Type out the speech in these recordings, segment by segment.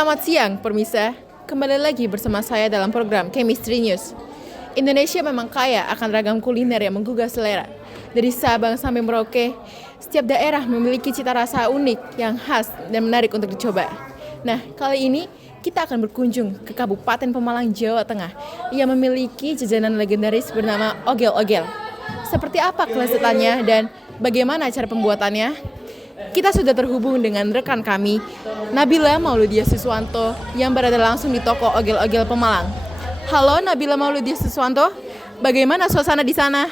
Selamat siang, pemirsa. Kembali lagi bersama saya dalam program Chemistry News. Indonesia memang kaya akan ragam kuliner yang menggugah selera. Dari Sabang sampai Merauke, setiap daerah memiliki cita rasa unik yang khas dan menarik untuk dicoba. Nah, kali ini kita akan berkunjung ke Kabupaten Pemalang, Jawa Tengah yang memiliki jajanan legendaris bernama ogel-ogel. Seperti apa kelezatannya dan bagaimana cara pembuatannya? Kita sudah terhubung dengan rekan kami, Nabila Mauludia Siswanto, yang berada langsung di toko ogel-ogel Pemalang. Halo Nabila Mauludia Siswanto, bagaimana suasana di sana?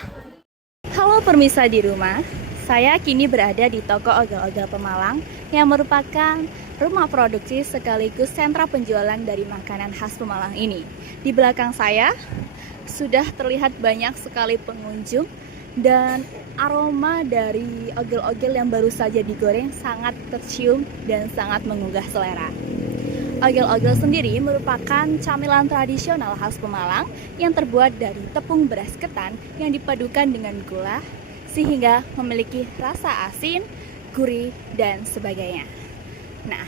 Halo pemirsa di rumah, saya kini berada di toko ogel-ogel Pemalang yang merupakan rumah produksi sekaligus sentra penjualan dari makanan khas Pemalang ini. Di belakang saya sudah terlihat banyak sekali pengunjung dan aroma dari ogel-ogel yang baru saja digoreng sangat tercium dan sangat menggugah selera. Ogel-ogel sendiri merupakan camilan tradisional khas Pemalang yang terbuat dari tepung beras ketan yang dipadukan dengan gula sehingga memiliki rasa asin, gurih, dan sebagainya. Nah,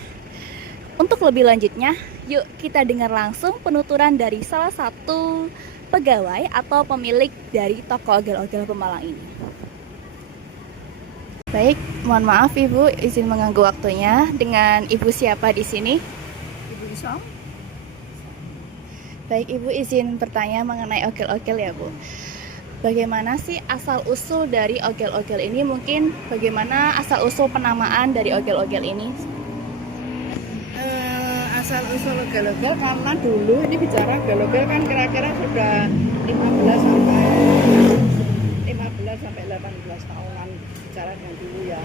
untuk lebih lanjutnya, yuk kita dengar langsung penuturan dari salah satu pegawai atau pemilik dari toko ogel-ogel Pemalang ini. Baik, mohon maaf Ibu, izin mengganggu waktunya. Dengan Ibu siapa di sini? Ibu Isom. Baik, Ibu izin bertanya mengenai ogel-ogel ya, Bu. Bagaimana sih asal-usul dari ogel-ogel ini? Mungkin bagaimana asal-usul penamaan dari ogel-ogel ini? Asal usul ogel-ogel karena dulu ini bicara ogel-ogel kan kira-kira sudah 15 sampai 18 tahunan bicara dengan dulu ya.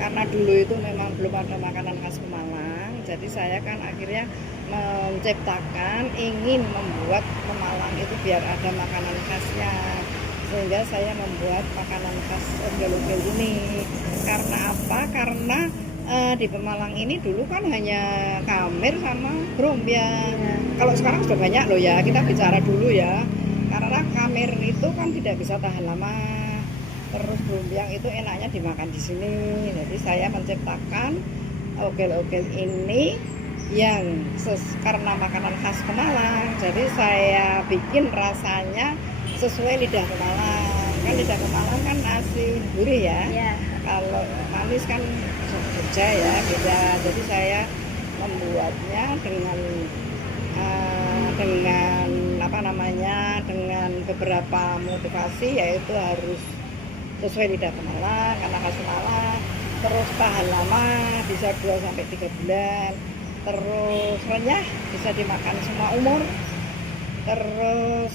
Karena dulu itu memang belum ada makanan khas Pemalang. Jadi saya kan akhirnya menciptakan ingin membuat Pemalang itu biar ada makanan khasnya. Sehingga saya membuat makanan khas ogel-ogel ini. Karena apa? Karena di Pemalang ini dulu kan hanya kamir sama grombyang. Kalau sekarang sudah banyak loh ya, kita bicara dulu ya. Karena kamir itu kan tidak bisa tahan lama. Terus grombyang itu enaknya dimakan di sini. Jadi saya menciptakan ogel-ogel ini yang karena makanan khas Pemalang. Jadi saya bikin rasanya sesuai lidah Pemalang. Kan lidah Pemalang kan nasi gurih ya. Ya. Kalau manis kan Jogja ya beda. Jadi saya membuatnya dengan dengan beberapa motivasi, yaitu harus sesuai lidah Pemalang karena khas Pemalang, terus tahan lama bisa 2 sampai 3 bulan, terus renyah bisa dimakan semua umur, terus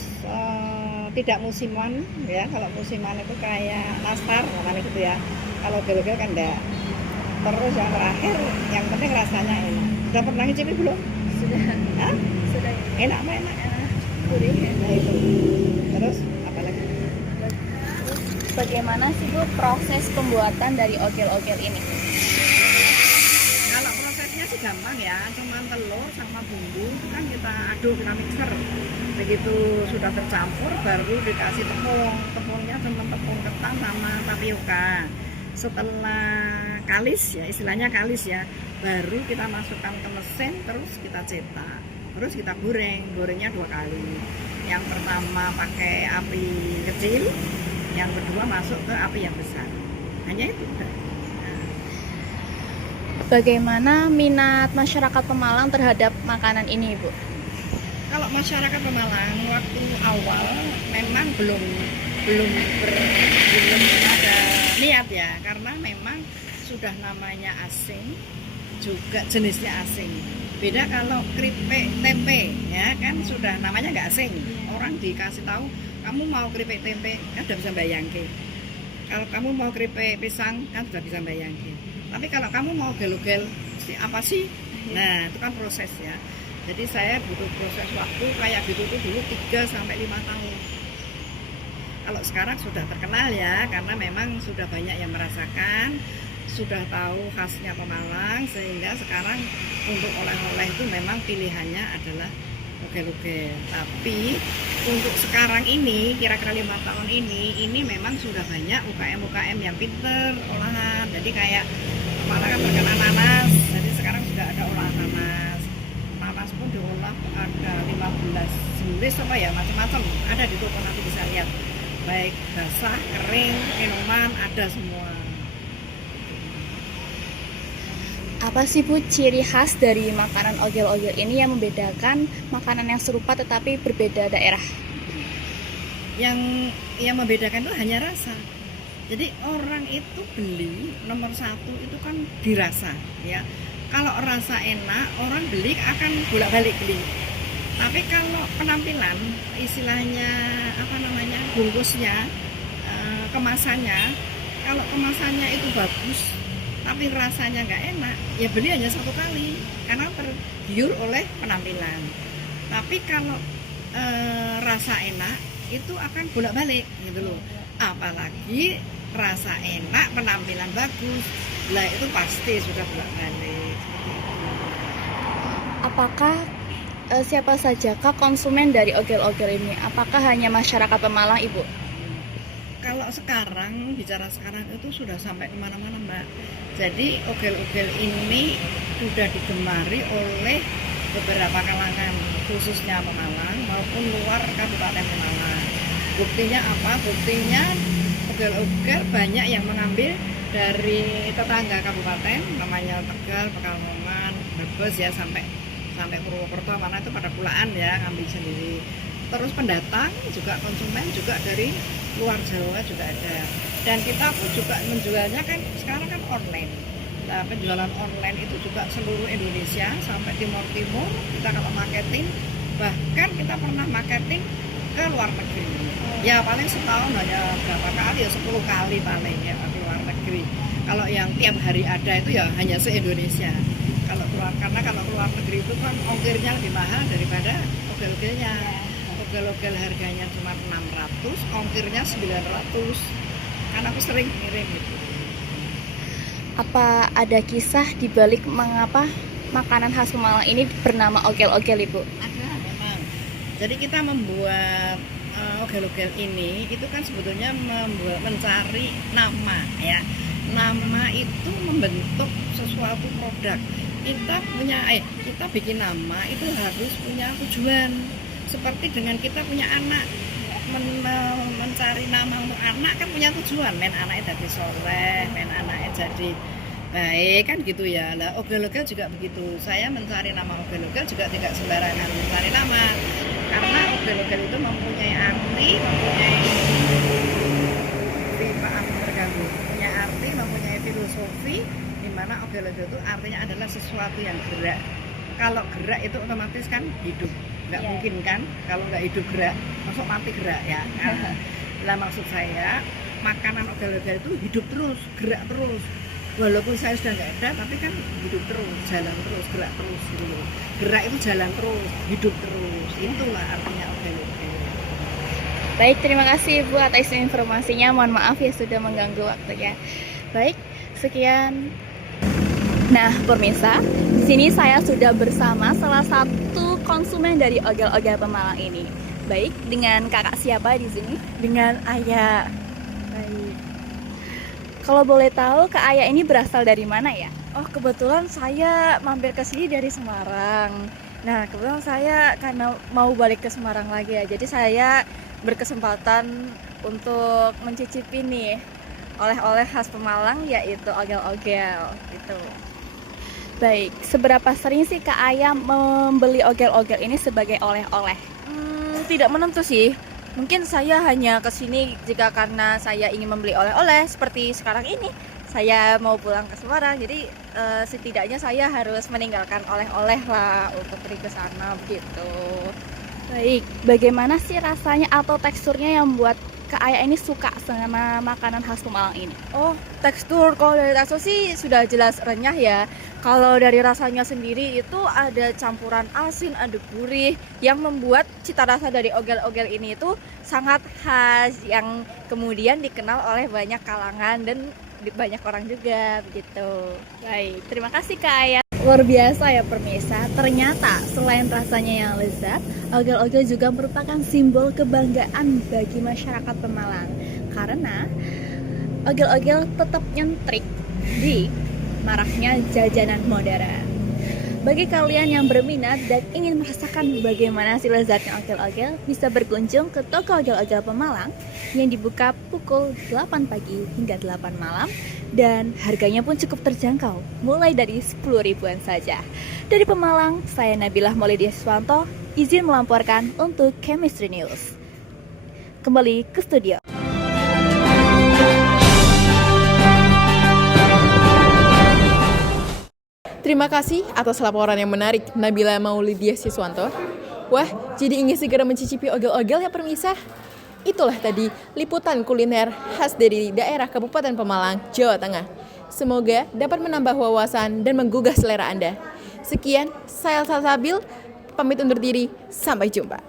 tidak musiman ya. Kalau musiman itu kayak nastar namanya gitu ya. Kalau ogel-ogel kan enggak. Terus yang terakhir, yang penting rasanya enak. Sudah pernah ngicipi belum? Sudah. Hah? Sudah. Enak apa enak? Gurih. Nah itu. Terus apa lagi? Bagaimana sih Bu proses pembuatan dari ogel-ogel ini? Kalau prosesnya sih gampang ya, cuman telur sama bumbu kan kita aduk, kita mixer. Begitu sudah tercampur baru dikasih tepung. Tepungnya cuma tepung ketan sama tapioka. Setelah kalis ya, istilahnya kalis ya, baru kita masukkan ke mesin, terus kita cetak, terus kita gorengnya 2 kali. Yang pertama pakai api kecil, yang kedua masuk ke api yang besar. Hanya itu. Bagaimana minat masyarakat Pemalang terhadap makanan ini, Bu? Kalau masyarakat Pemalang waktu awal memang belum ada niat ya, karena memang sudah namanya asing, juga jenisnya asing. Beda kalau keripik tempe ya kan sudah namanya nggak asing. Orang dikasih tahu kamu mau keripik tempe kan sudah bisa bayangin. Kalau kamu mau keripik pisang kan sudah bisa bayangin. Tapi kalau kamu mau ogel-ogel apa sih? Nah itu kan proses ya. Jadi saya butuh proses waktu kayak gitu tuh dulu 3 sampai 5 tahun. Kalau sekarang sudah terkenal ya, karena memang sudah banyak yang merasakan, sudah tahu khasnya Pemalang, sehingga sekarang untuk oleh-oleh itu memang pilihannya adalah ogel-ogel. Tapi untuk sekarang ini, kira-kira 5 tahun ini memang sudah banyak UKM-UKM yang pinter olahan. Jadi kayak Pemalang kan terkenal nanas, jadi sekarang sudah ada olahan nanas. tulis apa ya macam-macam ada di toko, nanti bisa lihat, baik basah, kering, minuman ada semua. Apa sih Bu ciri khas dari makanan ogel-ogel ini yang membedakan makanan yang serupa tetapi berbeda daerah? Yang membedakan itu hanya rasa. Jadi orang itu beli nomor satu itu kan dirasa ya. Kalau rasa enak orang beli akan bolak-balik beli. Tapi kalau penampilan istilahnya apa namanya bungkusnya, kemasannya, kalau kemasannya itu bagus tapi rasanya nggak enak, ya beli hanya satu kali karena tergiur oleh penampilan. Tapi kalau rasa enak itu akan bolak-balik gitu loh. Apalagi rasa enak, penampilan bagus, lah itu pasti sudah bolak-balik. Apakah siapa sajakah konsumen dari ogel-ogel ini? Apakah hanya masyarakat Pemalang, Ibu? Kalau sekarang, bicara sekarang itu sudah sampai kemana-mana Mbak. Jadi ogel-ogel ini sudah digemari oleh beberapa kalangan, khususnya Pemalang maupun luar Kabupaten Pemalang. Buktinya apa? Buktinya ogel-ogel banyak yang mengambil dari tetangga kabupaten, namanya Tegal, Pekalongan, Brebes ya, sampai Purwokerto, mana itu pada pulaan ya, ngambil sendiri. Terus pendatang juga, konsumen juga dari luar Jawa juga ada. Dan kita pun juga menjualnya kan sekarang kan online. Nah, penjualan online itu juga seluruh Indonesia sampai Timur-Timur. Kita kalau marketing, bahkan kita pernah marketing ke luar negeri. Ya paling setahun hanya berapa kali ya, 10 kali paling ya ke luar negeri. Kalau yang tiap hari ada itu ya hanya se-Indonesia. Karena kalau keluar negeri itu kan ongkirnya lebih mahal daripada ogel-ogelnya. Ogel-ogel harganya cuma 600, ongkirnya 900. Karena aku sering ngirim gitu. Apa ada kisah di balik mengapa makanan khas Pemalang ini bernama ogel-ogel, Ibu? Ada memang. Jadi kita membuat ogel-ogel ini itu kan sebetulnya mencari nama ya. Nama itu membentuk sesuatu produk. Kita bikin nama itu harus punya tujuan. Seperti dengan kita punya anak, mencari nama untuk anak kan punya tujuan. Men anaknya jadi soleh, men anaknya jadi baik kan gitu ya. Lah ogel-ogel juga begitu. Saya mencari nama ogel-ogel juga tidak sembarangan mencari nama. Karena ogel-ogel itu mempunyai arti, mempunyai filosofi, di mana ogel-ogel itu artinya adalah sesuatu yang gerak. Kalau gerak itu otomatis kan hidup, nggak mungkin kan kalau nggak hidup gerak, masuk mati gerak ya. Lah maksud saya makanan ogel-ogel itu hidup terus, gerak terus. Walaupun saya sudah nggak ada, tapi kan hidup terus, jalan terus, gerak terus gitu loh. Gerak itu jalan terus, hidup terus. Itulah artinya ogel-ogel. Baik, terima kasih Ibu atas informasinya. Mohon maaf ya sudah mengganggu waktunya. Baik, sekian. Nah, pemirsa, di sini saya sudah bersama salah satu konsumen dari ogel-ogel Pemalang ini. Baik, dengan kakak siapa di sini? Dengan Ayah. Baik. Kalau boleh tahu, Kak Ayah ini berasal dari mana ya? Oh, kebetulan saya mampir ke sini dari Semarang. Nah, kebetulan saya karena mau balik ke Semarang lagi ya. Jadi saya berkesempatan untuk mencicipi nih oleh-oleh khas Pemalang, yaitu ogel-ogel gitu. Baik, seberapa sering sih Kak Ayah membeli ogel-ogel ini sebagai oleh-oleh? Tidak menentu sih. Mungkin saya hanya kesini jika karena saya ingin membeli oleh-oleh seperti sekarang ini. Saya mau pulang ke Semarang, jadi setidaknya saya harus meninggalkan oleh-oleh lah untuk pergi ke sana begitu. Baik, bagaimana sih rasanya atau teksturnya yang membuat Kak Ayah ini suka sama makanan khas Pemalang ini? Oh, tekstur, kalau dari tekstur sih sudah jelas renyah ya. Kalau dari rasanya sendiri itu ada campuran asin, ada gurih yang membuat cita rasa dari ogel-ogel ini itu sangat khas, yang kemudian dikenal oleh banyak kalangan dan banyak orang juga begitu. Baik, terima kasih Kak Ayah. Luar biasa ya pemirsa, ternyata selain rasanya yang lezat, ogel-ogel juga merupakan simbol kebanggaan bagi masyarakat Pemalang. Karena ogel-ogel tetap nyentrik di maraknya jajanan modern. Bagi kalian yang berminat dan ingin merasakan bagaimana sih lezatnya ogel-ogel, bisa berkunjung ke toko ogel-ogel Pemalang yang dibuka pukul 8 pagi hingga 8 malam dan harganya pun cukup terjangkau, mulai dari 10 ribuan saja. Dari Pemalang, saya Nabilah Maulidia Siswanto, izin melaporkan untuk Chemistry News. Kembali ke studio. Terima kasih atas laporan yang menarik, Nabila Maulidia Siswanto. Wah, jadi ingin segera mencicipi ogel-ogel ya permisa. Itulah tadi liputan kuliner khas dari daerah Kabupaten Pemalang, Jawa Tengah. Semoga dapat menambah wawasan dan menggugah selera Anda. Sekian, saya Salsabil, pamit undur diri. Sampai jumpa.